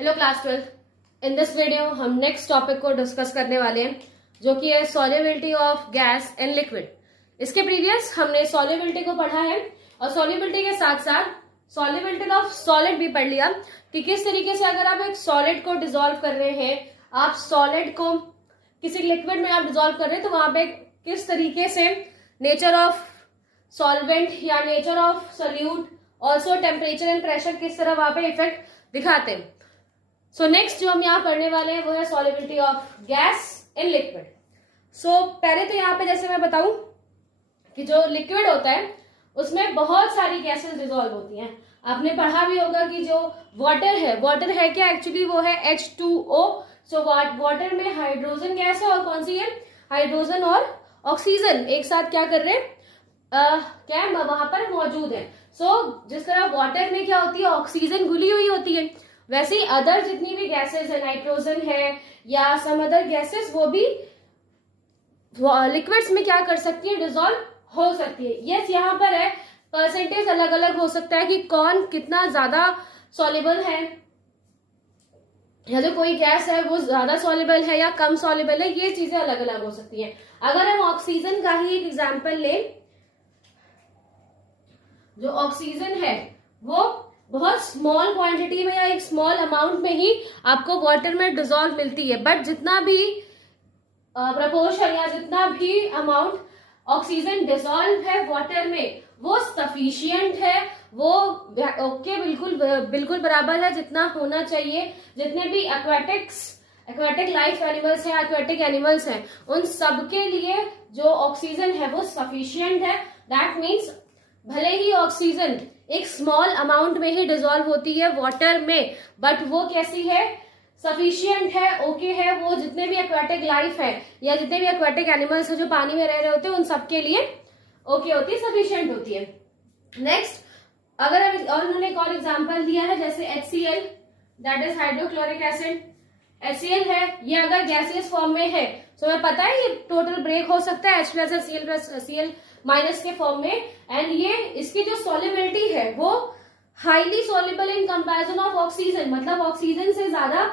Hello class 12। In this video हम next topic को discuss करने वाले हैं जो कि है solubility of gas and liquid. इसके प्रीवियस हमने सॉल्युबिलिटी को पढ़ा है और सॉल्युबिलिटी के साथ साथ सॉल्युबिलिटी ऑफ सॉलिड भी पढ़ लिया कि किस तरीके से अगर आप एक सॉलिड को डिसॉल्व कर रहे हैं, आप सॉलिड को किसी लिक्विड में आप डिसॉल्व कर रहे हैं तो वहां पे किस तरीके से नेचर ऑफ सॉल्वेंट या nature of solute also temperature and pressure किस तरह वहां पे इफेक्ट दिखाते हैं। सो नेक्स्ट जो हम यहाँ पढ़ने वाले हैं वो है solubility of gas in liquid. So पहले तो यहाँ पे जैसे मैं बताऊं कि जो लिक्विड होता है उसमें बहुत सारी गैसेस डिसॉल्व होती हैं। आपने पढ़ा भी होगा कि जो वाटर है क्या, एक्चुअली वो है H2O। सो वाटर में हाइड्रोजन गैस है और कौन सी है, हाइड्रोजन और ऑक्सीजन एक साथ क्या कर रहे हैं, क्या वहां पर मौजूद है। सो जिस तरह वाटर में क्या होती है, ऑक्सीजन घुली हुई होती है, वैसे ही अदर जितनी भी गैसेस है, नाइट्रोजन है या सम अदर गैसेस, वो भी लिक्विड्स में क्या कर सकती है, डिसॉल्व हो सकती है। यस, यहाँ पर है परसेंटेज अलग अलग हो सकता है कि कौन कितना ज्यादा सॉल्युबल है, या जो कोई गैस है वो ज्यादा सॉल्युबल है या कम सॉल्युबल है, ये चीजें अलग अलग हो सकती हैं। अगर हम ऑक्सीजन का ही एक एग्जाम्पल लें, जो ऑक्सीजन है वो बहुत स्मॉल क्वांटिटी में या एक स्मॉल अमाउंट में ही आपको वाटर में डिसॉल्व मिलती है, बट जितना भी प्रपोर्शन या जितना भी अमाउंट ऑक्सीजन डिसॉल्व है वाटर में वो सफिशिएंट है, वो ओके बिल्कुल बराबर है जितना होना चाहिए। जितने भी एक्वेटिक लाइफ एनिमल्स हैं, एक्वेटिक एनिमल्स हैं, उन सबके लिए जो ऑक्सीजन है वो सफिशिएंट है। दैट मीन्स भले ही ऑक्सीजन एक स्मॉल अमाउंट में ही डिसॉल्व होती है वाटर में, बट वो कैसी है, सफिशिएंट है, ओके है। वो जितने भी एक्वेटिक लाइफ है या जितने भी एक्वेटिक एनिमल्स है जो पानी में रह रहे होते हैं, उन सबके लिए ओके होती है, सफिशिएंट होती है। नेक्स्ट, अगर हम और उन्होंने एक और एग्जांपल दिया है जैसे HCl, that is hydrochloric acid. HCl है, ये अगर गैसियस फॉर्म में है तो हमें पता है ये टोटल ब्रेक हो सकता है H+Cl+Cl- के फॉर्म में, एंड ये इसकी जो सॉल्युबिलिटी है वो highly soluble in comparison of oxygen, मतलब ऑक्सीजन से ज्यादा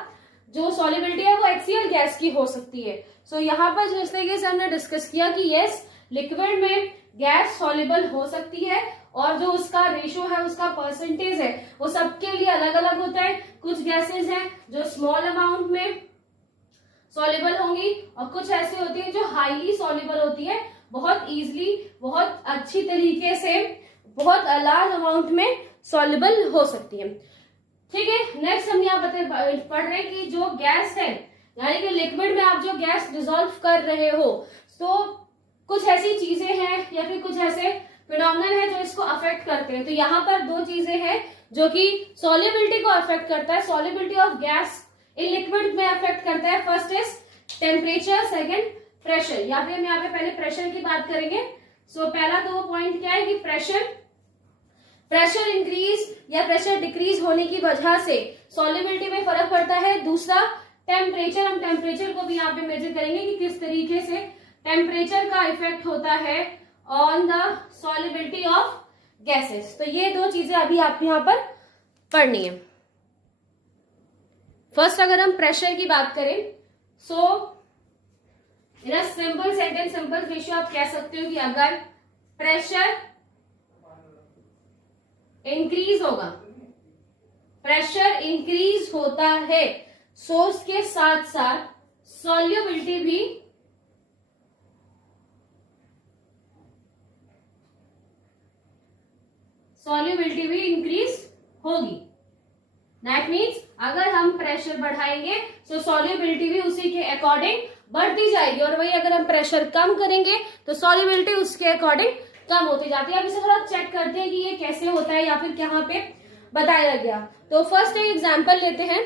जो सॉल्युबिलिटी है वो HCl गैस की हो सकती है। सो यहाँ पर जिस तरीके से हमने डिस्कस किया कि यस, लिक्विड में गैस सॉल्युबल हो सकती है और जो उसका रेशियो है, उसका परसेंटेज है, वो सबके लिए अलग अलग होता है। कुछ गैसेस हैं जो स्मॉल अमाउंट में सॉल्युबल होंगी और कुछ ऐसी होती है जो हाईली सॉल्युबल होती है, बहुत इजीली, बहुत अच्छी तरीके से, बहुत लार्ज अमाउंट में सॉल्युबल हो सकती है। ठीक है, नेक्स्ट हम यहाँ पढ़ रहे हैं कि जो गैस है, यानी कि लिक्विड में आप जो गैस डिसॉल्व कर रहे हो, तो कुछ ऐसी चीजें हैं या फिर कुछ ऐसे फिनोमेनन है जो इसको अफेक्ट करते हैं। तो यहाँ पर दो चीजें हैं जो कि सॉल्युबिलिटी को अफेक्ट करता है, solubility of gas in liquid में अफेक्ट करता है। First is temperature, second pressure. या फिर हम यहाँ पे पहले प्रेशर की बात करेंगे। सो पहला तो वो पॉइंट क्या है कि प्रेशर इंक्रीज या प्रेशर डिक्रीज होने की वजह से सॉल्युबिलिटी में फर्क पड़ता है। दूसरा टेम्परेचर, हम टेम्परेचर को भी यहाँ पे मेजर करेंगे कि किस तरीके से टेम्परेचर का इफेक्ट होता है on the solubility of gases. तो ये दो चीजें अभी आपको यहाँ पर पढ़नी है। फर्स्ट अगर हम प्रेशर की बात करें, so in a simple sentence, simple ratio आप कह सकते हो कि अगर प्रेशर इंक्रीज होगा, प्रेशर इंक्रीज होता है, सो उसके साथ साथ सॉल्युबिलिटी भी इंक्रीज होगी। दैट मीन्स अगर हम प्रेशर बढ़ाएंगे तो सॉल्युबिलिटी भी उसी के अकॉर्डिंग बढ़ती जाएगी, और वही अगर हम प्रेशर कम करेंगे तो सॉल्युबिलिटी उसके अकॉर्डिंग कम होती जाती है। अब इसे थोड़ा चेक करते हैं कि ये कैसे होता है या फिर कहाँ पे बताया गया। तो फर्स्ट एक एग्जांपल लेते हैं।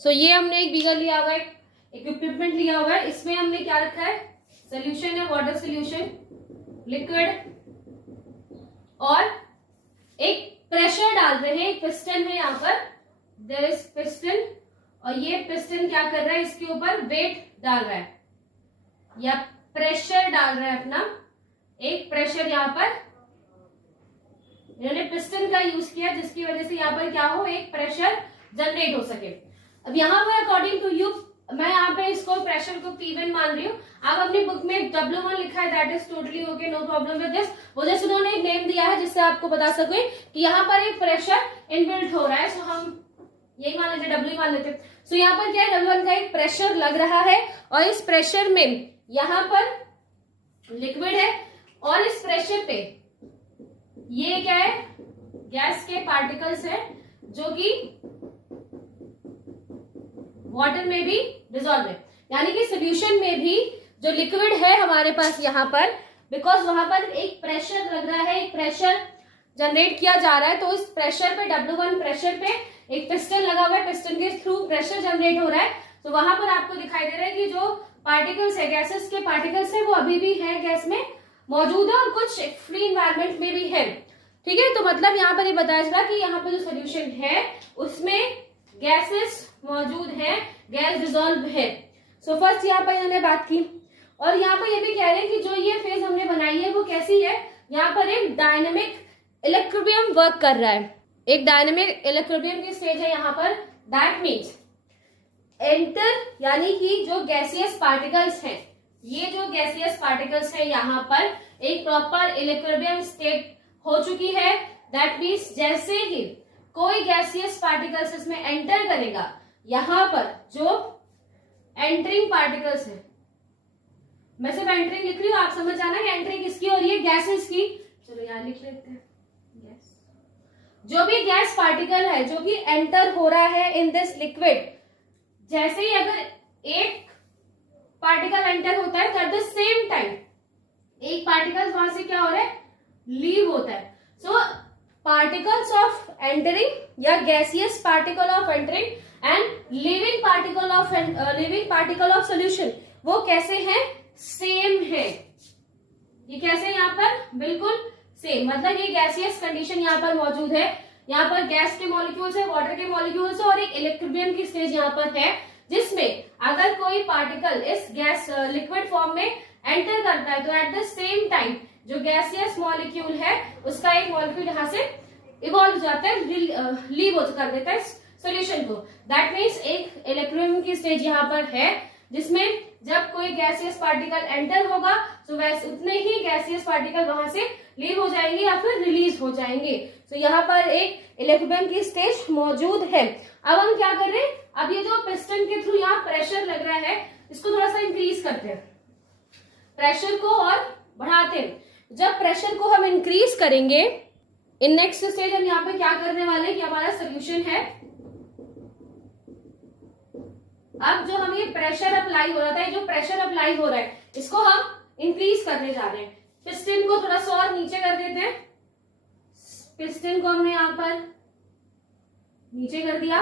सो ये हमने एक बीकर लिया हुआ है, एक इक्विपमेंट लिया हुआ है, इसमें हमने क्या रखा है, सोल्यूशन है, वाटर सोल्यूशन, लिक्विड, और एक प्रेशर डाल रहे हैं, एक पिस्टन है यहाँ पर, देयर इज पिस्टन, और ये पिस्टन क्या कर रहा है, इसके ऊपर वेट डाल रहा है या प्रेशर डाल रहा है अपना, एक प्रेशर यहाँ पर इन्होंने पिस्टन का यूज किया जिसकी वजह से यहाँ पर क्या हो, एक प्रेशर जनरेट हो सके। अब यहाँ पर अकॉर्डिंग टू यू मैं यहाँ पे इसको प्रेशर को P1 मान रही हूँ। आप अपनी बुक में W1 लिखा है, that is totally okay, no problem with this. वो जैसे उन्होंने एक नेम दिया है जिससे आपको बता सके कि यहाँ पर एक प्रेशर इनबिल्ट हो रहा है, सो हम यही मान लेते, W मान लेते। सो यहाँ पर क्या है, W1 का एक प्रेशर लग रहा है और इस प्रेशर में यहाँ पर लिक्विड है और इस प्रेशर पे ये क्या है, गैस के पार्टिकल्स है जो कि वाटर में भी डिसॉल्व है, यानी कि सोल्यूशन में भी जो लिक्विड है हमारे पास यहाँ पर, बिकॉज वहां पर एक प्रेशर लग रहा है, एक प्रेशर जनरेट किया जा रहा है, तो इस प्रेशर पे W1 प्रेशर पे एक पिस्टन लगा हुआ है, पिस्टन के थ्रू प्रेशर जनरेट हो रहा है। तो वहां पर आपको दिखाई दे रहा है कि जो पार्टिकल्स है, गैसेस के पार्टिकल्स है, वो अभी भी है गैस में मौजूद है और कुछ फ्री इन्वायरमेंट में भी है। ठीक है, तो मतलब यहाँ पर ये बताया जा रहा है कि यहाँ पर जो सोल्यूशन है उसमें गैसेस मौजूद है, गैस डिसॉल्व है। सो फर्स्ट यहाँ पर इन्होंने बात की और यहाँ पर ये भी कह रहे हैं कि जो ये फेज हमने बनाई है वो कैसी है, यहाँ पर एक डायनेमिक इलेक्ट्रोबियम वर्क कर रहा है, एक डायनेमिक इलेक्ट्रोबियम की स्टेज है यहाँ पर। दैट मीन्स एंटर, यानी कि जो गैसियस पार्टिकल्स हैं, ये जो गैसियस पार्टिकल्स है यहाँ पर एक प्रॉपर इलेक्ट्रोबियम स्टेट हो चुकी है। दैट मीन्स जैसे ही कोई गैसियस पार्टिकल्स इसमें एंटर करेगा, यहाँ पर जो एंटरिंग पार्टिकल्स है, मैं सिर्फ एंटरिंग लिख रही हूँ, आप समझ जाना कि एंटरिंग किसकी हो रही है, गैसेस की। चलो यहाँ लिख लेते हैं, गैस, जो भी गैस पार्टिकल है जो कि एंटर हो रहा है इन दिस लिक्विड, जैसे ही अगर एक पार्टिकल एंटर होता है तो एट द सेम टाइम एक पार्टिकल वहां से क्या हो रहा है, लीव होता है। सो पार्टिकल्स ऑफ एंटरिंग या gaseous particle of entering and living particle of solution, वो कैसे हैं, सेम है। ये कैसे यहाँ पर बिल्कुल सेम, मतलब ये गैसियस कंडीशन यहाँ पर मौजूद है। यहाँ पर गैस के मॉलिक्यूल्स है, वाटर के मॉलिक्यूल्स है और एक इलेक्ट्रोबियम की स्टेज यहाँ पर है, जिसमें अगर कोई पार्टिकल इस गैस लिक्विड फॉर्म में एंटर करता है तो एट द सेम टाइम जो गैसियस मॉलिक्यूल है उसका एक मॉलिक्यूल यहाँ से इवॉल्व हो जाता है, लीव कर देता है सोल्यूशन को। दैट मीन्स एक इलेक्ट्रोबियम की स्टेज यहाँ पर है, जिसमें जब कोई गैसियस पार्टिकल एंटर होगा तो वैसे उतने ही गैसियस पार्टिकल वहां से लीव हो जाएंगे या फिर रिलीज हो जाएंगे। तो यहाँ पर एक इलेक्ट्रोबियम की स्टेज मौजूद है। अब हम क्या कर रहे हैं, अब ये जो पिस्टन के थ्रू यहाँ प्रेशर लग रहा है, इसको थोड़ा सा इंक्रीज करते हैं, प्रेशर को और बढ़ाते हैं। जब प्रेशर को हम इंक्रीज करेंगे, इन नेक्स्ट स्टेज हम यहाँ पे क्या करने वाले हैं कि हमारा सोल्यूशन है, अब जो हमें प्रेशर अप्लाई हो रहा था, जो प्रेशर अप्लाई हो रहा है इसको हम इंक्रीज करने जा रहे हैं। पिस्टन को थोड़ा सा और नीचे कर देते हैं, पिस्टन को हमने यहाँ पर नीचे कर दिया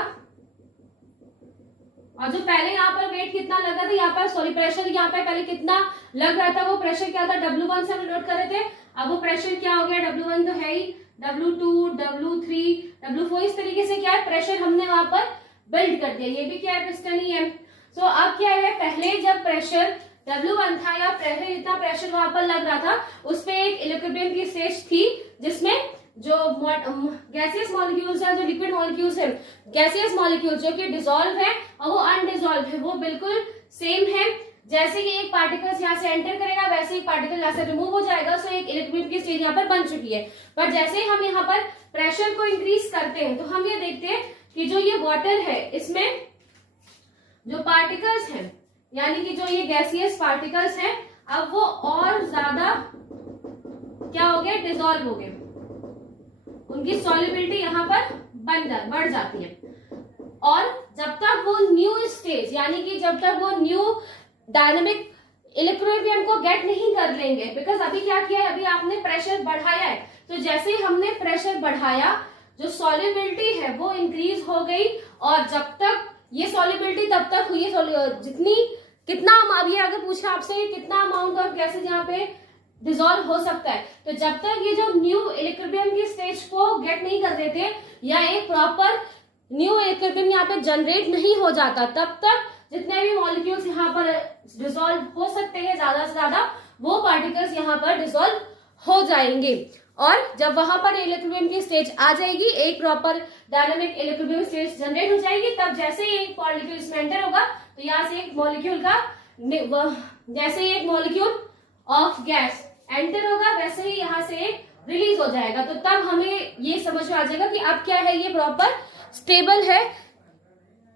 और जो पहले यहाँ पर वेट कितना लगा था, यहाँ पर सॉरी प्रेशर यहाँ पर पहले कितना लग रहा था, वो प्रेशर क्या था, W1 से हम नोट कर रहे थे। अब वो प्रेशर क्या हो गया, W1 तो है ही, W2, W3, W4, इस तरीके से क्या है प्रेशर हमने वहां पर बिल्ड कर दिया। ये भी क्या है, पिस्टन ही है। सो अब क्या है, पहले जब प्रेशर W1 था या पहले जितना प्रेशर वहां पर लग रहा था उस पे एक इलेक्ट्रोबियम की स्टेज थी, जिसमें जो गैसियस मॉलिक्यूल्स है, जो लिक्विड मॉलिक्यूल्स है, गैसियस मॉलिक्यूल्स जो कि डिसॉल्व है और वो अनडिसॉल्व है, वो बिल्कुल सेम है। जैसे ही एक पार्टिकल यहाँ से एंटर करेगा वैसे ही पार्टिकल यहाँ से रिमूव हो जाएगा। सो एक इलेक्ट्रोबियम की स्टेज यहाँ पर बन चुकी है। पर जैसे ही हम यहाँ पर प्रेशर को इंक्रीज करते हैं तो हम ये देखते हैं कि जो ये वाटर है इसमें जो पार्टिकल्स हैं, यानी कि जो ये गैसियस पार्टिकल्स हैं, अब वो और ज्यादा क्या हो गए, डिसॉल्व हो गए, उनकी सॉल्युबिलिटी यहाँ पर बढ़ जाती है। और जब तक वो न्यू स्टेज, यानी कि जब तक वो न्यू डायनेमिक इलेक्ट्रोबियम को गेट नहीं कर लेंगे, बिकॉज अभी क्या किया है, अभी आपने प्रेशर बढ़ाया है, तो जैसे ही हमने प्रेशर बढ़ाया जो सॉल्युबिलिटी है वो इंक्रीज हो गई। और जब तक ये सॉल्युबिलिटी तब तक हुई, जितनी कितना अभी अगर पूछा आपसे कितना अमाउंट ऑफ गैसेज यहाँ पे डिसॉल्व हो सकता है, तो जब तक ये जो न्यू इलेक्ट्रोबियम की स्टेज को गेट नहीं कर देते या एक प्रॉपर न्यू इलेक्ट्रोबियम यहाँ पे जनरेट नहीं हो जाता, तब तक जितने भी मॉलिक्यूल्स यहाँ पर डिसॉल्व हो सकते हैं ज्यादा से ज्यादा, वो पार्टिकल्स यहाँ पर डिसॉल्व हो जाएंगे। और जब वहां पर इक्विलिब्रियम की स्टेज आ जाएगी, एक proper dynamic equilibrium stage generate हो जाएगी, तब जैसे ही एक मॉलिक्यूल इसमें एंटर होगा तो यहाँ से एक मॉलिक्यूल का जैसे ही एक मॉलिक्यूल ऑफ गैस एंटर होगा वैसे ही यहाँ से रिलीज हो जाएगा। तो तब हमें ये समझ में आ जाएगा कि अब क्या है, ये प्रॉपर स्टेबल है,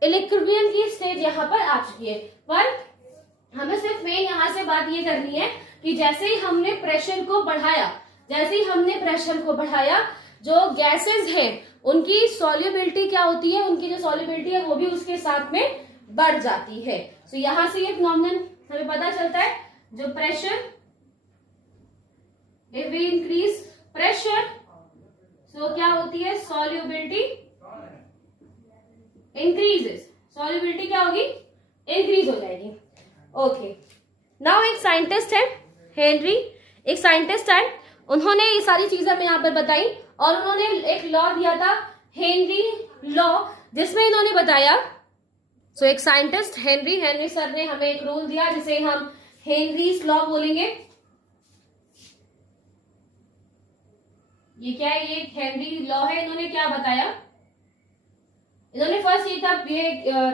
इक्विलिब्रियम की स्टेज यहाँ पर आ चुकी है। पर हमें सिर्फ मेन यहाँ से बात ये करनी है कि जैसे ही हमने प्रेशर को बढ़ाया, जो गैसेस हैं उनकी सॉल्युबिलिटी क्या होती है, उनकी जो सॉल्युबिलिटी है वो भी उसके साथ में बढ़ जाती है। तो यहां से ये फिनोमेनन हमें पता चलता है, जो pressure, if we increase pressure so क्या होती है, सॉल्युबिलिटी इंक्रीजेस, सॉल्युबिलिटी क्या होगी, इंक्रीज हो जाएगी। ओके, नाउ एक साइंटिस्ट है हेनरी, एक साइंटिस्ट है, उन्होंने ये सारी चीजें हमें यहाँ पर बताई और उन्होंने एक लॉ दिया था, हेनरी लॉ, जिसमें इन्होंने बताया, सो एक साइंटिस्ट हेनरी सर ने हमें एक रूल दिया जिसे हम हेनरीज लॉ बोलेंगे। ये क्या है, ये हेनरी लॉ है। इन्होंने क्या बताया, इन्होंने फर्स्ट ये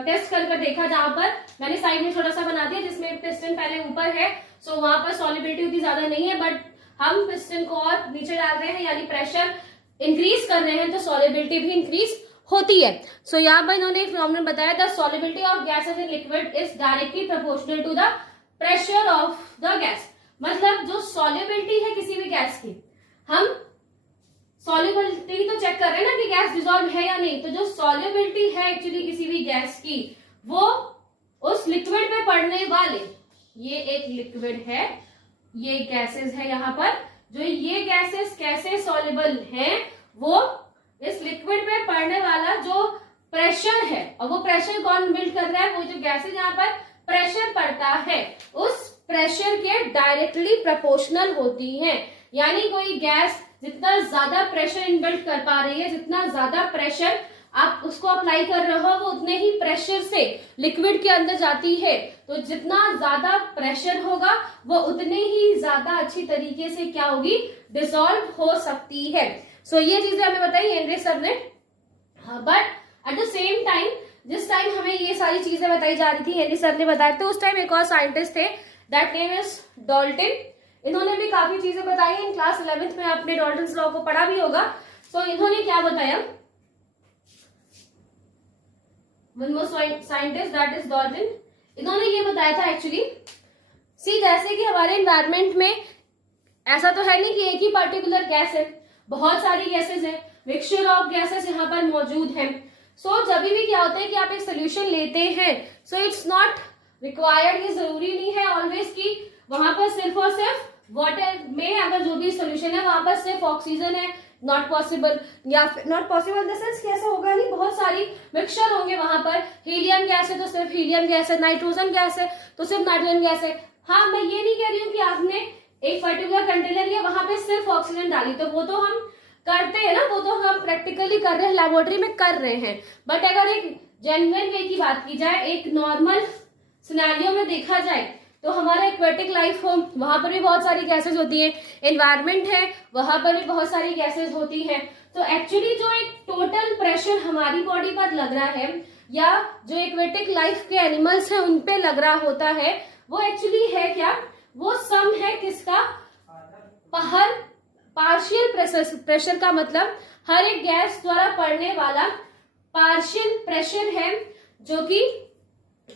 टेस्ट कर देखा, जहां पर मैंने साइड में छोटा सा बना दिया जिसमें पिस्टन पहले ऊपर है, सो वहां पर सॉल्युबिलिटी उतनी ज्यादा नहीं है, बट हम पिस्टन को और नीचे डाल रहे हैं यानी प्रेशर इंक्रीज कर रहे हैं तो सॉल्युबिलिटी भी इंक्रीज होती है। सो यहाँ पर इन्होंने एक फिनोमेनन बताया, the solubility of gases in liquid is directly proportional to the pressure of the gas. मतलब जो सॉल्युबिलिटी है किसी भी गैस की, हम सॉल्युबिलिटी तो चेक कर रहे हैं ना कि गैस डिसॉल्व है या नहीं, तो जो सॉल्युबिलिटी है एक्चुअली किसी भी गैस की, वो उस लिक्विड में पड़ने वाले, ये एक लिक्विड है, ये गैसेस है, यहाँ पर जो ये गैसेस कैसे सॉल्युबल हैं, वो इस लिक्विड में पड़ने वाला जो प्रेशर है, और वो प्रेशर कौन बिल्ड कर रहा है, वो जो गैसेस यहाँ पर प्रेशर पड़ता है उस प्रेशर के डायरेक्टली प्रोपोर्शनल होती है। यानी कोई गैस जितना ज्यादा प्रेशर इनबिल्ट कर पा रही है, जितना ज्यादा प्रेशर आप उसको अप्लाई कर रहे हो, वो उतने ही प्रेशर से लिक्विड के अंदर जाती है। तो जितना ज्यादा प्रेशर होगा वो उतने ही ज्यादा अच्छी तरीके से क्या होगी, डिसॉल्व हो सकती है। सो ये चीजें हमें बताई हेनरी सर ने। But at the same time, जिस टाइम हमें ये सारी चीजें बताई जा रही थी, हेनरी सर ने बताया, तो उस टाइम एक और साइंटिस्ट थे, दैट नेम इज डाल्टन। इन्होंने भी काफी चीजें बताई। इन क्लास 11th में आपने डाल्टन्स लॉ को पढ़ा भी होगा। सो इन्होंने क्या बताया, one more scientist that is Dalton, इन्होंने ये बताया था एक्चुअली, सी जैसे कि हमारे एनवायरमेंट में ऐसा तो है नहीं कि एक ही पर्टिकुलर गैस है, बहुत सारी गैसेस है, मिक्सचर ऑफ गैसेस यहाँ पर मौजूद है। सो जब भी क्या होता है कि आप एक सोल्यूशन लेते हैं, सो इट्स नॉट रिक्वायर्ड, ये जरूरी नहीं है ऑलवेज कि वहां पर सिर्फ और सिर्फ वाटर में अगर जो भी सोल्यूशन है वहां पर सिर्फ ऑक्सीजन है, नॉट पॉसिबल, या not possible in the sense कैसे होगा नहीं, बहुत सारी मिक्सचर होंगे वहां पर। हीलियम गैस है तो सिर्फ हीलियम गैस है, नाइट्रोजन गैस है तो सिर्फ नाइट्रोजन गैस है। हाँ, मैं ये नहीं कह रही हूँ कि आपने एक पर्टिकुलर कंटेनर लिया, वहां पे सिर्फ ऑक्सीजन डाली, तो वो तो हम करते हैं ना, वो तो हम प्रैक्टिकली कर रहे हैं, लेबोरेटरी में कर रहे हैं। बट अगर एक जेन्युइन वे की बात की जाए, एक नॉर्मल सिनेरियो में देखा जाए, तो हमारा एक्वेटिक लाइफ हो, वहां पर भी बहुत सारी गैसेस होती हैं, एनवायरमेंट है वहां पर भी बहुत सारी गैसेस होती हैं। तो एक्चुअली जो एक टोटल प्रेशर हमारी बॉडी पर लग रहा है, या जो एक्वेटिक लाइफ के एनिमल्स हैं उन पे लग रहा होता है, वो एक्चुअली है क्या, वो सम है किसका, हर पार्शियल प्रेशर का मतलब हर एक गैस द्वारा पड़ने वाला पार्शियल प्रेशर है, जो कि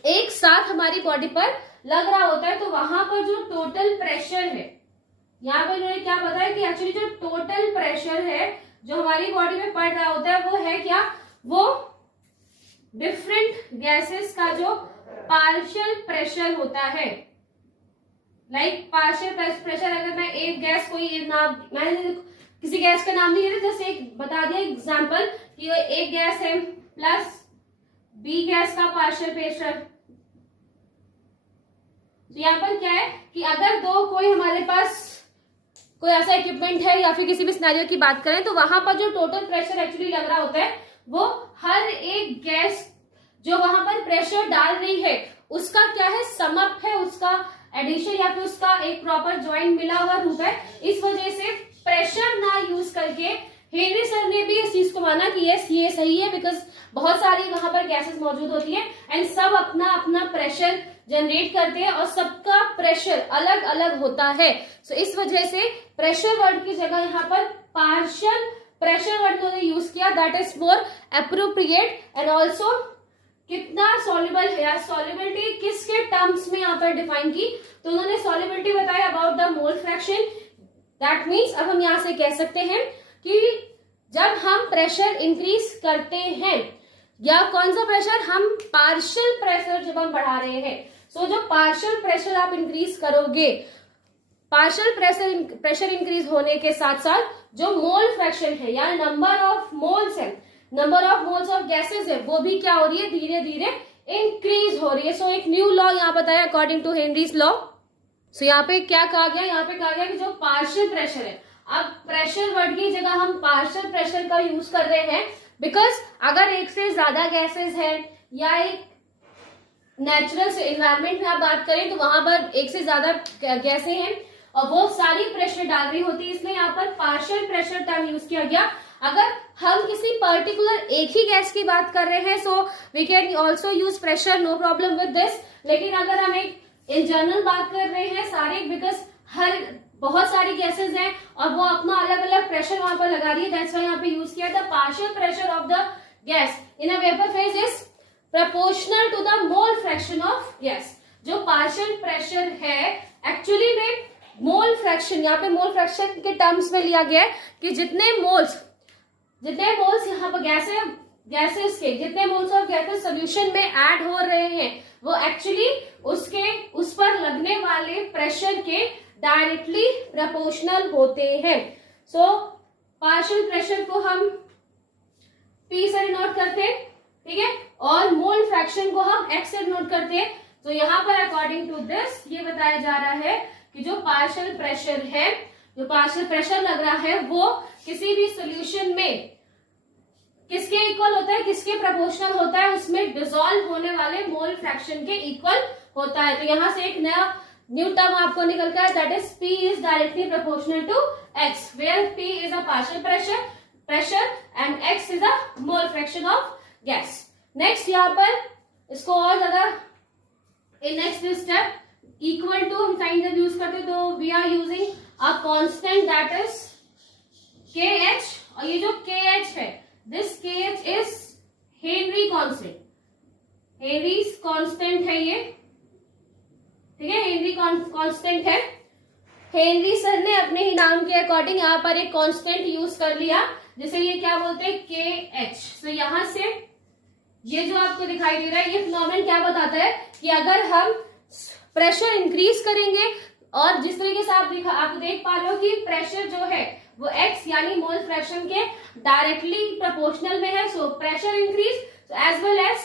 एक साथ हमारी बॉडी पर लग रहा होता है। तो वहां पर जो टोटल प्रेशर है, यहाँ पर इन्होंने क्या बताया कि एक्चुअली जो टोटल प्रेशर है जो हमारी बॉडी में पड़ रहा होता है, वो है क्या, वो डिफरेंट गैसेस का जो पार्शियल प्रेशर होता है। लाइक पार्शियल प्रेशर, अगर मैं एक गैस कोई नाम, मैंने किसी गैस का नाम नहीं लिया, जैसे एक बता दिया एग्जांपल कि एक गैस है प्लस बी गैस का पार्शियल प्रेशर। तो यहाँ पर क्या है कि अगर दो कोई हमारे पास कोई ऐसा इक्विपमेंट है या फिर किसी भी सिनेरियो की बात करें, तो वहां पर जो टोटल प्रेशर एक्चुअली लग रहा होता है, वो हर एक गैस जो वहां पर प्रेशर डाल रही है उसका क्या है, समअप है, उसका एडिशन या फिर उसका एक प्रॉपर ज्वाइंट मिला हुआ रूप है। इस वजह से प्रेशर ना यूज करके हेनरी सर ने भी इस चीज को माना कि यस ये सही है, बिकॉज बहुत सारी वहां पर गैसेस मौजूद होती है एंड सब अपना अपना प्रेशर जनरेट करते हैं और सबका प्रेशर अलग अलग होता है। सो इस वजह से प्रेशर वर्ड की जगह यहाँ पर पार्शियल प्रेशर वर्ड उन्होंने यूज किया, that is more appropriate. And also कितना सॉल्युबल है या सॉल्युबिलिटी किसके टर्म्स में यहाँ पर डिफाइन की, तो उन्होंने सॉल्युबिलिटी बताया about the mole fraction. That means अब हम यहाँ से कह सकते हैं कि जब हम प्रेशर इंक्रीज करते हैं या कौन सा प्रेशर, हम पार्शियल प्रेशर जब हम बढ़ा रहे हैं, सो जो पार्शियल प्रेशर आप इंक्रीज करोगे, पार्शियल प्रेशर इंक्रीज होने के साथ साथ जो मोल फ्रैक्शन है या नंबर ऑफ मोल्स है, number of moles of gases है, वो भी क्या हो रही है, धीरे धीरे इंक्रीज हो रही है। सो एक न्यू लॉ यहाँ बताया अकॉर्डिंग टू हेनरीज लॉ। सो यहाँ पे क्या कहा गया, यहाँ पे कहा गया कि जो पार्शियल प्रेशर है, अब प्रेशर वर्ड की जगह हम पार्शियल प्रेशर का यूज कर रहे हैं, बिकॉज अगर एक से ज्यादा गैसेस है या एक नेचुरल एनवायरमेंट में आप बात करें तो वहां पर एक से ज्यादा गैसें हैं और वो सारी प्रेशर डाल रही होती है, इसलिए यहाँ पर पार्शियल प्रेशर टर्म यूज किया गया। अगर हम किसी पर्टिकुलर एक ही गैस की बात कर रहे हैं so we can also use pressure, no problem with this. लेकिन अगर हम एक इन जनरल बात कर रहे हैं सारे, बिकॉज हर बहुत सारी गैसेस हैं और वो अपना अलग अलग प्रेशर वहां पर लगा रही है, दैट्स व्हाई यहाँ पे यूज किया था partial pressure of the gas in a vapour phase is proportional to the mole fraction of gas. जो पार्शियल प्रेशर है एक्चुअली में मोल फ्रैक्शन, यहाँ पे मोल फ्रैक्शन के टर्म्स में लिया गया है कि जितने मोल्स यहाँ पर गैसेस के जितने मोल्स ऑफ गैसेस सोल्यूशन में ऐड हो रहे हैं वो एक्चुअली उस पर लगने वाले प्रेशर के डायरेक्टली प्रोपोर्शनल होते हैं। सो पार्शियल प्रेशर को हम P से डिनोट करते हैं, ठीक है, और मोल फ्रैक्शन को हम X से डिनोट करते हैं। तो यहाँ पर अकॉर्डिंग टू दिस ये बताया जा रहा है कि जो पार्शियल प्रेशर है, जो पार्शियल प्रेशर लग रहा है वो किसी भी सॉल्यूशन में किसके इक्वल होता है, किसके प्रोपोर्शनल होता है, उसमें डिसॉल्व होने वाले मोल फ्रैक्शन के इक्वल होता है। तो यहाँ से एक नया न्यू टर्म आपको निकल कर, that is P is directly proportional to X, where P is a partial pressure and X is a mole fraction of gas. Next यहाँ पर इसको और ज्यादा in next step equal to हम साइन जब यूज करते तो we are using a constant that is KH, और ये जो KH है this KH is Henry constant, Henry constant है ये, ठीक है, हेनरी कांस्टेंट है। हेनरी सर ने अपने ही नाम के अकॉर्डिंग यहाँ पर एक कांस्टेंट यूज कर लिया जिसे ये क्या बोलते हैं KH। तो यहाँ से ये जो आपको दिखाई दे रहा है ये फिनोमेनन क्या बताता है कि अगर हम प्रेशर इंक्रीज करेंगे और जिस तरीके से आप देख पा रहे हो कि प्रेशर जो है वो X यानी मोल फ्रैक्शन के डायरेक्टली प्रोपोर्शनल में है, so pressure increase as well as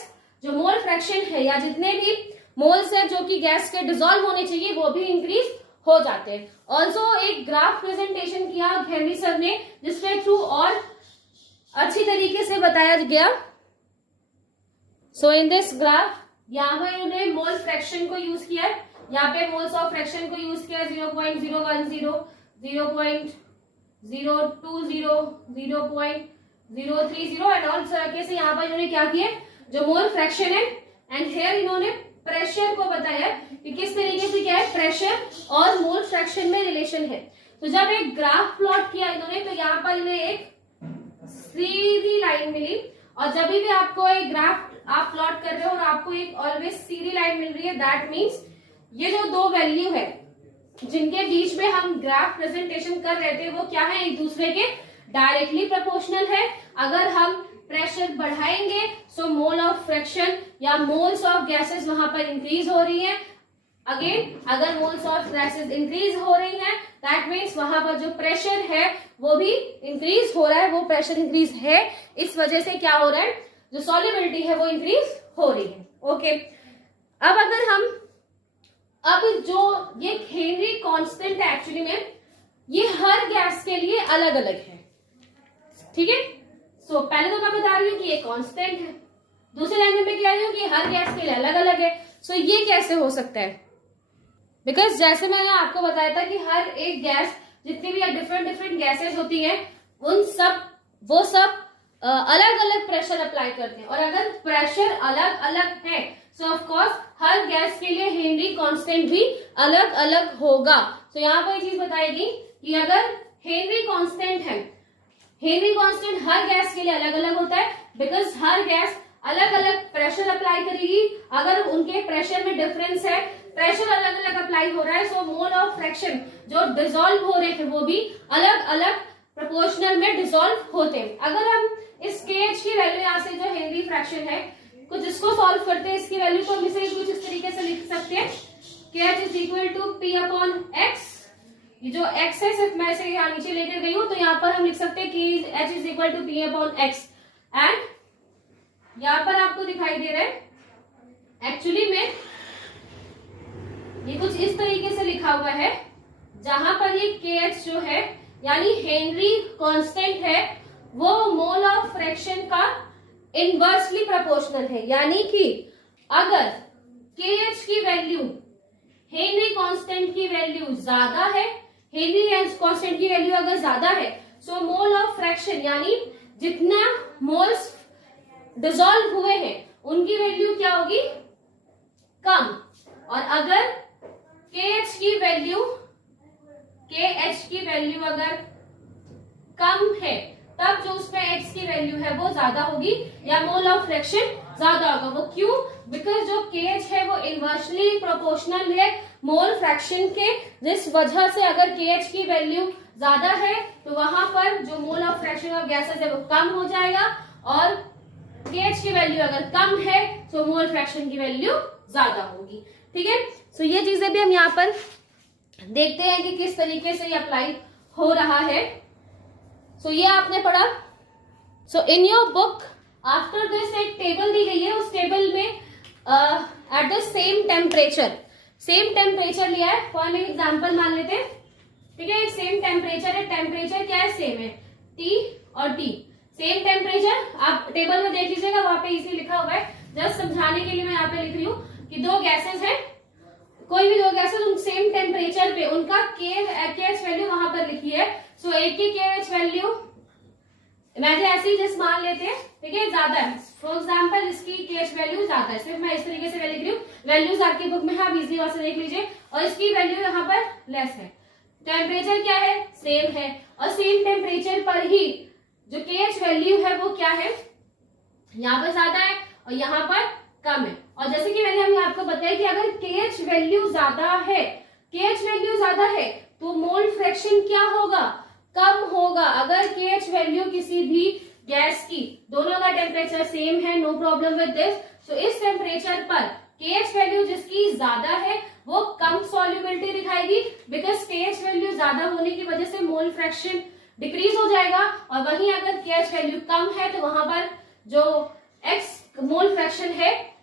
जो मोल फ्रैक्शन है या जितने भी मोल्स है जो कि गैस के डिसॉल्व होने चाहिए वो भी इंक्रीज हो जाते हैं। ऑल्सो एक ग्राफ प्रेजेंटेशन किया हेनरी सर ने जिसके थ्रू और अच्छी तरीके से बताया गया। सो इन दिस ग्राफ यहाँ पर इन्होंने मोल फ्रैक्शन को यूज किया है, यहाँ पे मोल्स ऑफ फ्रैक्शन को यूज किया 0.010, 0.020, 0.030 एंड ऑल तरीके से यहाँ पर इन्होंने क्या किया, जो मोल फ्रैक्शन है एंड हेयर इन्होंने प्रेशर को बताया कि किस तरीके से क्या है प्रेशर और मोल फ्रैक्शन में रिलेशन है। तो जब एक ग्राफ प्लॉट किया इन्होंने तो यहाँ पर इन्हें एक सीधी लाइन मिली, और जब भी आपको एक ग्राफ आप प्लॉट कर रहे हो और आपको एक ऑलवेज सीधी लाइन मिल रही है, दैट मीन्स ये जो दो वैल्यू है जिनके बीच में हम ग्राफ प्रेजेंटेशन कर रहे थे वो क्या है, एक दूसरे के डायरेक्टली प्रोपोर्शनल है। अगर हम प्रेशर बढ़ाएंगे सो मोल ऑफ फ्रैक्शन या मोल्स ऑफ गैसेस वहां पर इंक्रीज हो रही है। अगेन अगर मोल्स ऑफ गैसेस इंक्रीज हो रही है दैट मीन्स वहां पर जो प्रेशर है वो भी इंक्रीज हो रहा है, वो प्रेशर इंक्रीज है, इस वजह से क्या हो रहा है, जो सॉल्युबिलिटी है वो इंक्रीज हो रही है। ओके, अब अगर हम जो ये हेनरी कांस्टेंट है एक्चुअली में ये हर गैस के लिए अलग अलग है, ठीक है। सो पहले तो मैं बता रही हूँ कि ये कांस्टेंट है, दूसरी लाइन में कह रही हूँ कि हर गैस के लिए अलग अलग है। सो ये कैसे हो सकता है, बिकॉज जैसे मैंने आपको बताया था कि हर एक गैस जितनी भी डिफरेंट डिफरेंट गैसेस होती हैं वो सब अलग अलग प्रेशर अप्लाई करते हैं। और अगर प्रेशर अलग अलग है सो ऑफ कोर्स हर गैस के लिए हेनरी कांस्टेंट भी अलग अलग होगा। तो यहाँ पर ये चीज बताएगी कि अगर हेनरी कांस्टेंट है, हेनरी कांस्टेंट हर गैस के लिए अलग अलग होता है बिकॉज हर गैस अलग अलग प्रेशर अप्लाई करेगी। अगर उनके प्रेशर में डिफरेंस है, प्रेशर अलग अलग अप्लाई हो रहा है, सो मोल ऑफ फ्रैक्शन जो डिसॉल्व हो रहे हैं वो भी अलग अलग प्रोपोर्शनल में डिसॉल्व होते हैं। अगर हम इस KH की वैल्यू यहाँ से जो हेनरी फ्रैक्शन है कुछ इसको सॉल्व करते हैं, इसकी वैल्यू को हम इसे कुछ इस तरीके से लिख सकते हैं KH is equal to P/X। ये जो x है सिर्फ मैं इसे यहाँ नीचे लेकर गई हूँ, तो यहाँ पर हम लिख सकते हैं कि H is equal to P/X। And यहाँ पर आपको दिखाई दे रहा है एक्चुअली में ये कुछ इस तरीके से लिखा हुआ है जहां पर ये KH जो है यानी हेनरी कांस्टेंट है वो मोल ऑफ फ्रैक्शन का इनवर्सली प्रोपोर्शनल है। यानी कि अगर KH की वैल्यू हेनरी कांस्टेंट की वैल्यू ज्यादा है, हेनरी कांस्टेंट की वैल्यू अगर ज्यादा है सो मोल ऑफ फ्रैक्शन यानी जितना मोल्स डिसॉल्व हुए हैं उनकी वैल्यू क्या होगी, कम। और अगर KH की वैल्यू अगर कम है तब जो उसमें x की वैल्यू है वो ज्यादा होगी या मोल ऑफ फ्रैक्शन ज्यादा होगा। वो क्यों, बिकॉज जो KH है वो इनवर्सली प्रोपोर्शनल है मोल फ्रैक्शन के, जिस वजह से अगर KH की वैल्यू ज्यादा है तो वहां पर जो mole of fraction of gases है वो कम हो जाएगा और KH की वैल्यू अगर कम है तो मोल फ्रैक्शन की वैल्यू ज्यादा होगी। ठीक है, सो ये चीजें भी हम यहाँ पर देखते हैं कि किस तरीके से ये अप्लाई हो रहा है। सो ये आपने पढ़ा। So in your book after this एक टेबल दी गई है, उस टेबल में एट द सेम टेम्परेचर लिया है। फॉर एन एग्जाम्पल मान लेते हैं, ठीक है, सेम टेम्परेचर है, टेम्परेचर क्या है, सेम है, T और T सेम टेम्परेचर। आप टेबल में देख लीजिएगा, वहां पे इसी लिखा हुआ है। जस्ट समझाने के लिए मैं यहाँ पे लिख रही हूँ कि दो गैसेस हैं, कोई भी दो गैसेस उन सेम टेम्परेचर पे उनका KH वैल्यू वहां पर लिखी है। सो एक की KH वैल्यू इमेजिन ऐसे ही जस्ट मान लेते हैं, ठीक है, ज्यादा है। फॉर एग्जाम्पल इसकी KH वैल्यू ज्यादा है, सिर्फ मैं इस तरीके से लिख रही हूँ, वैल्यूज आपकी बुक में है, आप इजी वहां से देख लीजिए। और इसकी वैल्यू यहाँ पर लेस है, टेम्परेचर क्या है, सेम है, और सेम टेम्परेचर पर ही जो KH वैल्यू है वो क्या है, यहाँ पर ज्यादा है और यहाँ पर कम है। और जैसे कि मैंने अभी आपको बताया कि अगर KH वैल्यू ज्यादा है तो मोल फ्रैक्शन क्या होगा, कम होगा। अगर KH वैल्यू किसी भी गैस की, दोनों का टेम्परेचर सेम है, नो प्रॉब्लम विद दिस, सो इस टेम्परेचर पर KH वैल्यू जिसकी ज्यादा है वो कम सॉल्युबिलिटी दिखाएगी, बिकॉज KH वैल्यू ज्यादा होने की वजह से मोल फ्रैक्शन डिक्रीज हो जाएगा। और वहीं अगर KH वैल्यू कम है तो वहां पर जो X मोल फ्रैक्शन है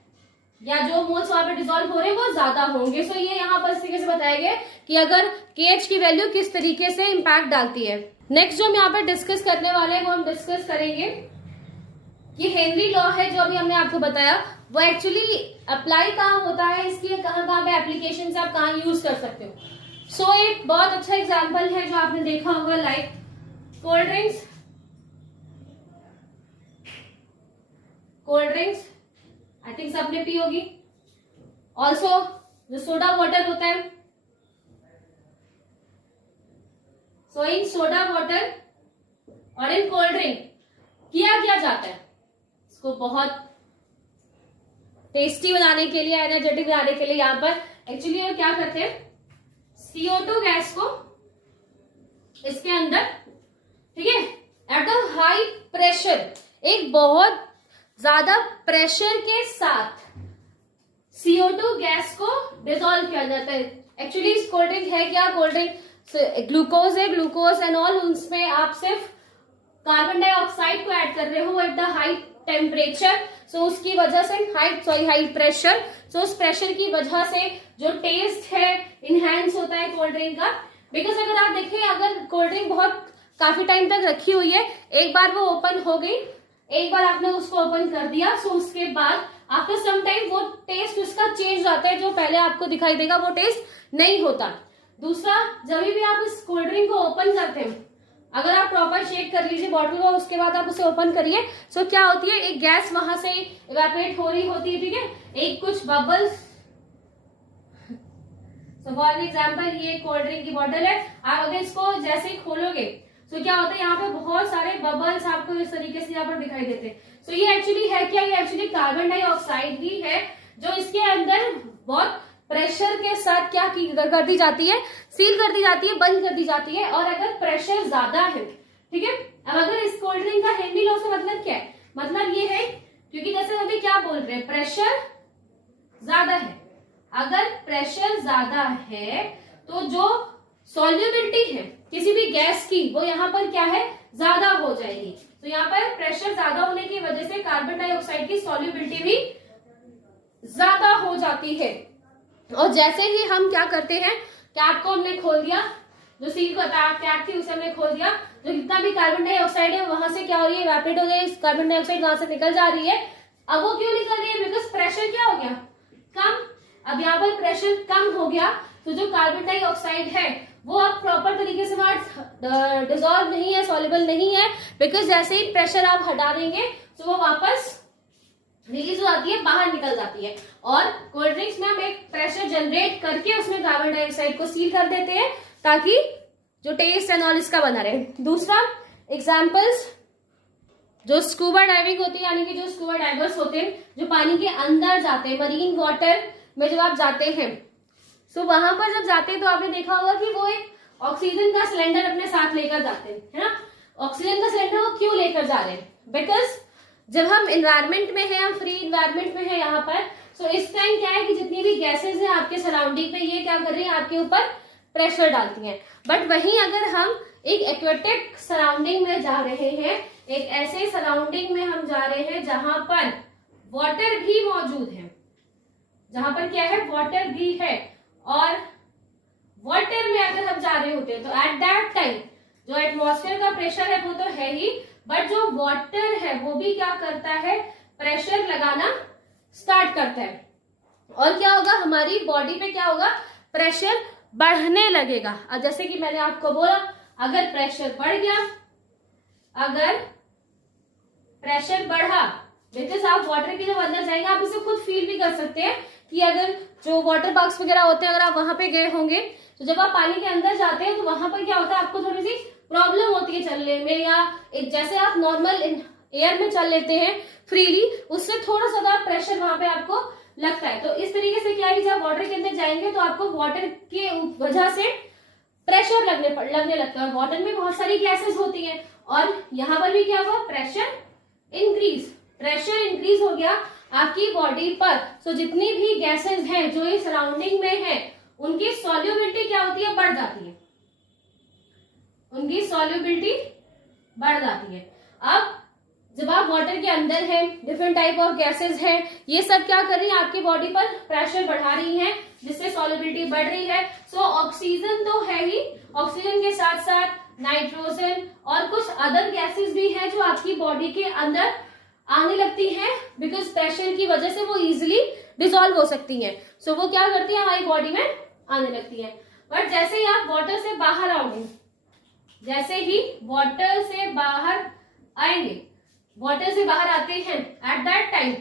या जो मोल्स वहां पर डिसॉल्व हो रहे हैं वो ज्यादा होंगे। सो ये यहाँ पर इस तरीके से बताया गया कि अगर KH की वैल्यू किस तरीके से इम्पैक्ट डालती है। नेक्स्ट जो हम यहाँ पर डिस्कस करने वाले हैं वो हम डिस्कस करेंगे कि हेनरी लॉ है जो अभी हमने आपको बताया वो एक्चुअली अप्लाई कहाँ होता है, इसकी कहाँ पे एप्लीकेशन से आप कहाँ यूज कर सकते हो। सो एक बहुत अच्छा एग्जाम्पल है जो आपने देखा होगा, like cold drinks I think सबने पी होगी। ऑल्सो जो सोडा वाटर होता है, सो इन सोडा वाटर और इन कोल्ड ड्रिंक किया जाता है, इसको बहुत टेस्टी बनाने के लिए, एनर्जेटिक बनाने के लिए यहाँ पर एक्चुअली क्या करते हैं, CO2 गैस को इसके अंदर, ठीक है, एट द हाई प्रेशर, एक बहुत ज्यादा प्रेशर के साथ CO2 गैस को डिसॉल्व किया जाता है। एक्चुअली इस कोल्ड ड्रिंक है क्या, कोल्ड ड्रिंक ग्लूकोज है, ग्लूकोज एंड ऑल, उसमें आप सिर्फ कार्बन डाइऑक्साइड को ऐड कर रहे हो एट द हाई टेम्परेचर। सो उसकी वजह से हाई प्रेशर, सो उस प्रेशर की वजह से जो टेस्ट है इनहेंस होता है कोल्ड ड्रिंक का। बिकॉज अगर आप देखें, अगर कोल्ड ड्रिंक बहुत काफी टाइम तक रखी हुई है, एक बार वो ओपन हो गई, एक बार आपने उसको ओपन कर दिया, सो उसके बाद आफ्टर सम टाइम वो टेस्ट उसका चेंज हो जाता है, जो पहले आपको दिखाई देगा वो टेस्ट नहीं होता। दूसरा, जब भी आप इस कोल्ड ड्रिंक को ओपन करते हैं, अगर आप प्रॉपर शेक कर लीजिए बॉटल को, उसके बाद आप उसे ओपन करिए, सो क्या होती है, एक गैस वहां से इवेपोरेट हो रही होती है, ठीक है, एक कुछ बबल्स। सो फॉर एग्जाम्पल ये कोल्ड ड्रिंक की बॉटल है, आप अगर इसको जैसे ही खोलोगे तो क्या होता है, यहाँ पे बहुत सारे बबल्स आपको इस तरीके से यहाँ पर दिखाई देते हैं। सो ये एक्चुअली है क्या, ये एक्चुअली कार्बन डाइऑक्साइड ही है, जो इसके अंदर बहुत प्रेशर के साथ क्या कर दी जाती है, सील कर दी जाती है, बंद कर दी जाती है। और अगर प्रेशर ज्यादा है, ठीक है, अब अगर इस कोल्ड ड्रिंक का हेनरी लॉ से मतलब क्या है, मतलब ये है, क्योंकि जैसे अभी क्या बोल रहे हैं, प्रेशर ज्यादा है, अगर प्रेशर ज्यादा है तो जो सॉल्युबिलिटी है किसी भी गैस की, वो यहाँ पर क्या है, ज्यादा हो जाएगी। तो यहाँ पर प्रेशर ज्यादा होने की वजह से कार्बन डाइऑक्साइड की सॉल्युबिलिटी भी ज्यादा हो जाती है। और जैसे ही हम क्या करते हैं, कैप को हमने खोल दिया, जो सील कैप थी उसे हमने खोल दिया, जो जितना भी कार्बन डाइऑक्साइड है वहां से क्या हो रही है, इवेपोरेट हो गई, कार्बन डाइऑक्साइड वहां से निकल जा रही है। अब वो क्यों निकल रही है, बिकॉज प्रेशर क्या हो गया, कम। अब यहाँ पर प्रेशर कम हो गया, तो जो कार्बन डाइऑक्साइड है वो अब प्रॉपर तरीके से वहां डिसॉल्व नहीं है, सॉल्युबल नहीं है, बिकॉज जैसे ही प्रेशर आप हटा देंगे तो वो वापस रिलीज हो जाती है, बाहर निकल जाती है। और कोल्ड ड्रिंक्स में हम एक प्रेशर जनरेट करके उसमें कार्बन डाइऑक्साइड को सील कर देते हैं, ताकि जो टेस्ट एंड ऑल इसका बना रहे। दूसरा एग्जाम्पल्स, जो स्कूबा डाइविंग होती है, यानी कि जो स्कूबा डाइवर्स होते हैं, जो पानी के अंदर जाते हैं, मरीन वाटर में जब आप जाते हैं, सो वहां पर जब जाते हैं तो आपने देखा होगा कि वो एक ऑक्सीजन का सिलेंडर अपने साथ लेकर जाते हैं, है ना। ऑक्सीजन का सिलेंडर वो क्यों लेकर जा रहे हैं, बिकॉज जब हम इन्वायरमेंट में हैं, हम फ्री इन्वायरमेंट में हैं यहाँ पर, सो इस टाइम क्या है कि जितनी भी गैसेज हैं आपके सराउंडिंग में, ये क्या कर रही है, आपके ऊपर प्रेशर डालती हैं। बट वहीं अगर हम एक एक्वेटिक सराउंडिंग में जा रहे हैं, एक ऐसे सराउंडिंग में हम जा रहे हैं जहां पर वाटर भी मौजूद है, जहां पर क्या है, वाटर भी है, और वाटर में अगर हम जा रहे होते हैं तो एट दैट टाइम जो एटमॉस्फेयर का प्रेशर है वो तो है ही, बट जो वाटर है वो भी क्या करता है, प्रेशर लगाना स्टार्ट करता है। और क्या होगा, हमारी बॉडी पे क्या होगा, प्रेशर बढ़ने लगेगा। अब जैसे कि मैंने आपको बोला, अगर प्रेशर बढ़ गया, अगर प्रेशर बढ़ा, बिकॉज आप वाटर के जब अंदर जाएंगे आप इसे खुद फील भी कर सकते हैं कि अगर जो वाटर पार्क्स वगैरह होते हैं, अगर आप वहां पे गए होंगे, तो जब आप पानी के अंदर जाते हैं तो वहां पर क्या होता है, आपको थोड़ी सी प्रॉब्लम होती है चलने में, या जैसे आप नॉर्मल एयर में चल लेते हैं फ्रीली, उससे थोड़ा सा प्रेशर वहां पे आपको लगता है। तो इस तरीके से क्या है कि जब वाटर के अंदर जाएंगे तो आपको वाटर की वजह से प्रेशर लगने लगता है। वाटर में बहुत सारी गैसेस होती हैं, और यहाँ पर भी क्या हुआ, प्रेशर इंक्रीज हो गया आपकी बॉडी पर। सो जितनी भी गैसेस हैं जो ये सराउंडिंग में है, उनकी सॉल्युबिलिटी क्या होती है, बढ़ जाती है, उनकी सॉल्युबिलिटी बढ़ जाती है। अब जब आप वाटर के अंदर हैं, डिफरेंट टाइप ऑफ गैसेस हैं, ये सब क्या कर रही है, आपकी बॉडी पर प्रेशर बढ़ा रही हैं, जिससे सॉल्युबिलिटी बढ़ रही है। सो ऑक्सीजन तो है ही, ऑक्सीजन के साथ साथ नाइट्रोजन और कुछ अदर गैसेस भी हैं जो आपकी बॉडी के अंदर आने लगती हैं, बिकॉज प्रेशर की वजह से वो इजिली डिसॉल्व हो सकती हैं। सो वो क्या करती है, हमारी बॉडी में आने लगती है। बट जैसे ही आप वाटर से बाहर आओगे, जैसे ही वाटर से बाहर आएंगे, वाटर से बाहर आते हैं, एट दैट टाइम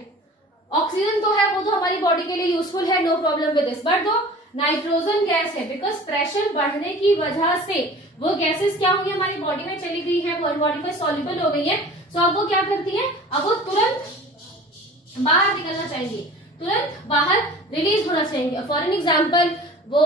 ऑक्सीजन तो है, वो तो हमारी बॉडी के लिए यूजफुल है, no problem with this, but जो नाइट्रोजन गैस है, बिकॉज प्रेशर बढ़ने की वजह से वो गैसेस क्या होंगी, हमारी बॉडी में चली गई है, वो बॉडी में सॉल्युबल हो गई है। सो अब वो क्या करती है, अब वो तुरंत बाहर निकलना चाहिए, तुरंत बाहर रिलीज होना चाहिए। फॉर एन एग्जाम्पल, वो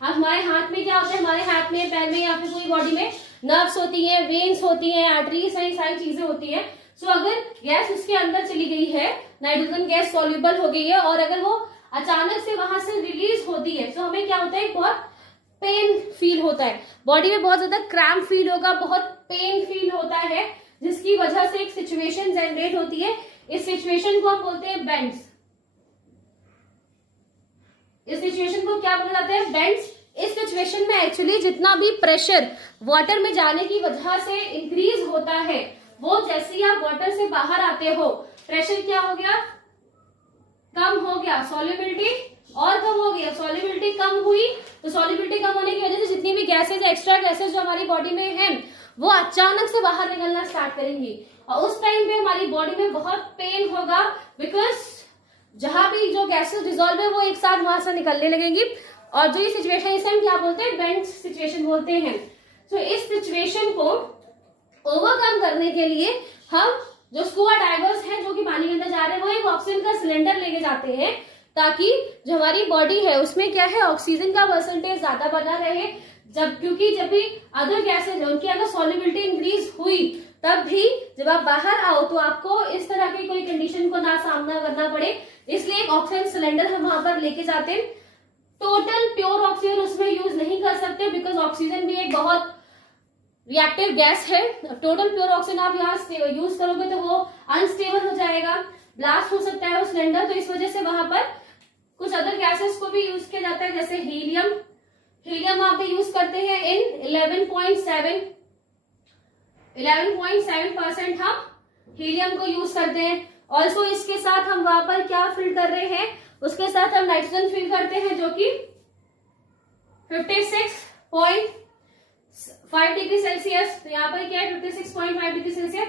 हमारे हाथ में क्या होता है, हमारे हाथ में, पैर में, या फिर पूरी बॉडी में नर्व्स होती हैं, वेन्स होती हैं, आर्टरीज, सारी चीजें होती हैं। सो अगर गैस उसके अंदर चली गई है, नाइट्रोजन गैस सॉल्युबल हो गई है, और अगर वो अचानक से वहां से रिलीज होती है, तो हमें क्या होता है, बहुत पेन फील होता है, बॉडी में बहुत ज्यादा क्रैम्प फील होगा, बहुत पेन फील होता है, जिसकी वजह से एक सिचुएशन जनरेट होती है। इस सिचुएशन को हम बोलते हैं बेंड्स। इस सिचुएशन को क्या बोला जाता है, बेंड्स। इस सिचुएशन में एक्चुअली जितना भी प्रेशर वाटर में जाने की वजह से इंक्रीज होता है, वो जैसे ही आप वाटर से बाहर आते हो, प्रेशर क्या हो गया, कम हो गया, सॉल्युबिलिटी और कम हो गई। सॉल्युबिलिटी कम हुई तो सॉल्युबिलिटी कम होने की वजह से जितनी भी गैसेज, एक्स्ट्रा गैसेज जो हमारी बॉडी में है वो अचानक से बाहर निकलना स्टार्ट करेंगी और उस टाइम पे हमारी बॉडी में बहुत पेन होगा, बिकॉज जहां भी जो गैसेज डिजोल्व है वो एक साथ वहां से निकलने लगेंगी। और जो ये सिचुएशन इसे हम क्या बोलते हैं, बेंच सिचुएशन बोलते हैं। तो इस सिचुएशन को ओवरकम करने के लिए हम जो स्कूबा डाइवर्स हैं जो कि पानी के अंदर जा रहे हैं वो एक ऑक्सीजन का सिलेंडर लेके जाते हैं, ताकि जो हमारी बॉडी है उसमें क्या है, ऑक्सीजन का परसेंटेज ज्यादा बना रहे। क्योंकि जब भी अदर गैसेज उनकी अगर सॉल्युबिलिटी इंक्रीज हुई तब भी जब आप बाहर आओ तो आपको इस तरह की कोई कंडीशन को ना सामना करना पड़े, इसलिए एक ऑक्सीजन सिलेंडर हम वहां पर लेके जाते हैं। टोटल प्योर ऑक्सीजन उसमें यूज नहीं कर सकते, बिकॉज ऑक्सीजन भी एक बहुत रिएक्टिव गैस है। टोटल प्योर ऑक्सीजन आप यहाँ यूज करोगे तो वो अनस्टेबल हो जाएगा, ब्लास्ट हो सकता है वो सिलेंडर। तो इस वजह से वहां पर कुछ अदर गैसेस को भी यूज किया जाता है, जैसे हीलियम। हीलियम आप भी यूज करते हैं इन 11.7% हम हीलियम को यूज करते हैं। ऑल्सो इसके साथ हम वहां पर क्या फिल कर रहे हैं, उसके साथ हम नाइट्रोजन फिल करते हैं जो कि 56.5 डिग्री सेल्सियस। तो यहाँ पर क्या है 56.5 डिग्री सेल्सियस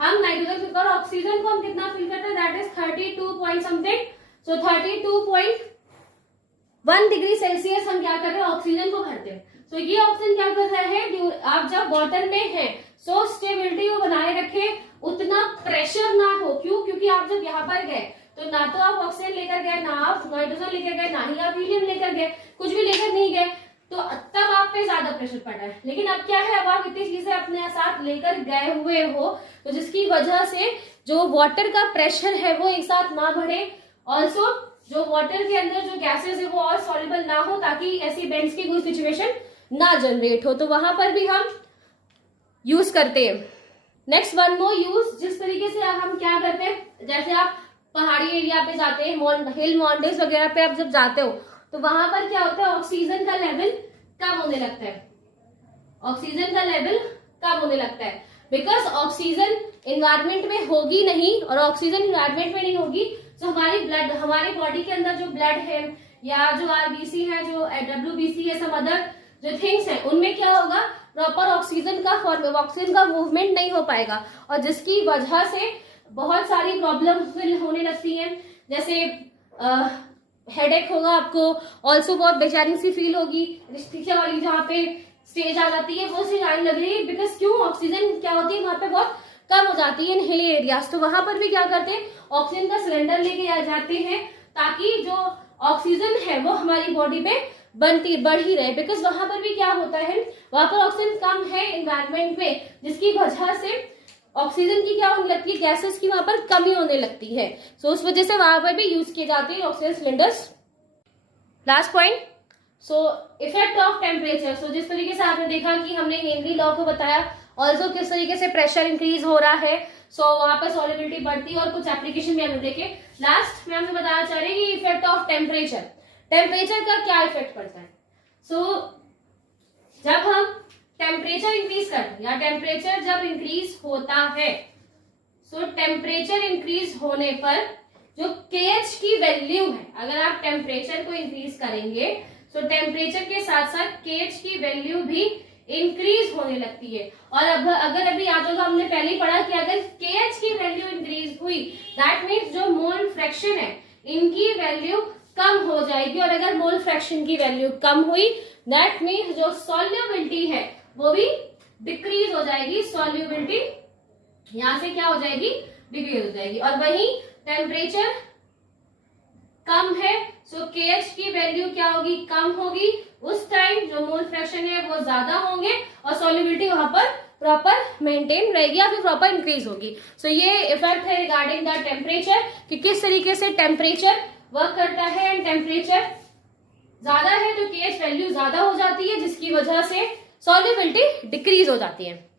हम नाइट्रोजन फिल कर। ऑक्सीजन को हम कितना फिल करते हैं, that is 32 point something. So 32.1 degree Celsius हम क्या कर रहे हैं, ऑक्सीजन को भरते हैं। तो ये ऑक्सीजन क्या कर रहा है, आप जब वाटर में है सो स्टेबिलिटी को बनाए रखे, उतना प्रेशर ना हो। क्यों, क्योंकि आप जब यहाँ पर गए तो ना तो आप ऑक्सीजन लेकर गए, ना आप नाइट्रोजन लेकर गए, ना ही आप हीलियम लेकर गए, कुछ भी लेकर नहीं गए, तो तब आप पे ज्यादा प्रेशर पड़ रहा है। लेकिन अब क्या है, अब आप इतनी चीजें अपने साथ लेकर गए हुए हो, तो जिसकी वजह से जो वाटर का प्रेशर है वो एक साथ ना बढ़े। ऑल्सो जो वाटर के अंदर जो गैसेस है वो और सॉल्युबल ना हो, ताकि ऐसी बेंड्स की कोई सिचुएशन ना जनरेट हो। तो वहां पर भी हम यूज करते हैं। नेक्स्ट वन मोर यूज, जिस तरीके से हम क्या करते हैं, जैसे आप पहाड़ी एरिया पे जाते हैं, हिल माउंटेन्स वगैरह पे आप जब जाते हो तो वहां पर क्या होता है, ऑक्सीजन का लेवल कम होने लगता है। ऑक्सीजन का लेवल कम होने लगता है बिकॉज ऑक्सीजन इन्वायरमेंट में होगी नहीं, और ऑक्सीजन इन्वायरमेंट में नहीं होगी तो हमारी ब्लड, हमारे बॉडी के अंदर जो ब्लड है या जो आरबीसी है, जो डब्ल्यूबीसी है, सब अदर जो थिंग्स है, उनमें क्या होगा, प्रॉपर ऑक्सीजन का मूवमेंट नहीं हो पाएगा, और जिसकी वजह से बहुत सारी प्रॉब्लम होने लगती हैं। जैसे हेडेक होगा आपको, ऑल्सो बहुत बेचैनी सी फील होगी, एनेस्थीसिया वाली जहाँ पे स्टेज आ जाती है वो स्टेज आने लग रही है, बिकॉज क्यों, ऑक्सीजन क्या होती है वहां पे बहुत कम हो जाती है इन हिली एरियाज। तो वहां पर भी क्या करते हैं, ऑक्सीजन का सिलेंडर लेके आ जाते हैं, ताकि जो ऑक्सीजन है वो हमारी बॉडी में बढ़ ही रहे। बिकॉज वहां पर भी क्या होता है, वहां पर ऑक्सीजन कम है इन्वायरमेंट में, जिसकी वजह से ऑक्सीजन की क्या होने लगती है, गैसेस की वहां पर कमी होने लगती है। सो उस वजह से वहां पर भी यूज किए जाते हैं oxygen cylinders. Last point, so effect of temperature. So जिस तरीके से आपने देखा कि हमने हेनरी लॉ को बताया, ऑल्सो किस तरीके से प्रेशर इंक्रीज हो रहा है, सो वहां पर सॉल्युबिलिटी बढ़ती है, और कुछ एप्लीकेशन भी हमने देखे। लास्ट में हमने बताना चाह रहे हैं कि इफेक्ट ऑफ टेम्परेचर, टेम्परेचर का क्या इफेक्ट पड़ता है। सो जब हम टेम्परेचर इंक्रीज करते हैं या टेम्परेचर जब इंक्रीज होता है, सो टेम्परेचर इंक्रीज होने पर जो केएच की वैल्यू है, अगर आप टेम्परेचर को इंक्रीज करेंगे तो टेम्परेचर के साथ साथ केएच की वैल्यू भी इंक्रीज होने लगती है। और अब अगर अभी आज जो हमने पहले ही पढ़ा कि अगर केएच की वैल्यू इंक्रीज हुई, दैट मीन्स जो मोल फ्रैक्शन है इनकी वैल्यू कम हो जाएगी, और अगर मोल फ्रैक्शन की वैल्यू कम हुई, दैट मीन्स जो सॉल्युबिलिटी है वो भी डिक्रीज हो जाएगी। सॉल्युबिलिटी यहां से क्या हो जाएगी, डिक्रीज हो जाएगी। और वही टेम्परेचर कम है, सो केएच की वैल्यू क्या होगी, कम होगी। उस टाइम जो मोल फ्रैक्शन है वो ज्यादा होंगे, और सॉल्युबिलिटी वहां पर प्रॉपर मेंटेन रहेगी या फिर प्रॉपर इंक्रीज होगी। सो ये इफेक्ट है रिगार्डिंग द टेम्परेचर, कि किस तरीके से टेम्परेचर वर्क करता है। एंड टेम्परेचर ज्यादा है तो केएच वैल्यू ज्यादा हो जाती है, जिसकी वजह से सॉल्युबिलिटी डिक्रीज हो जाती है।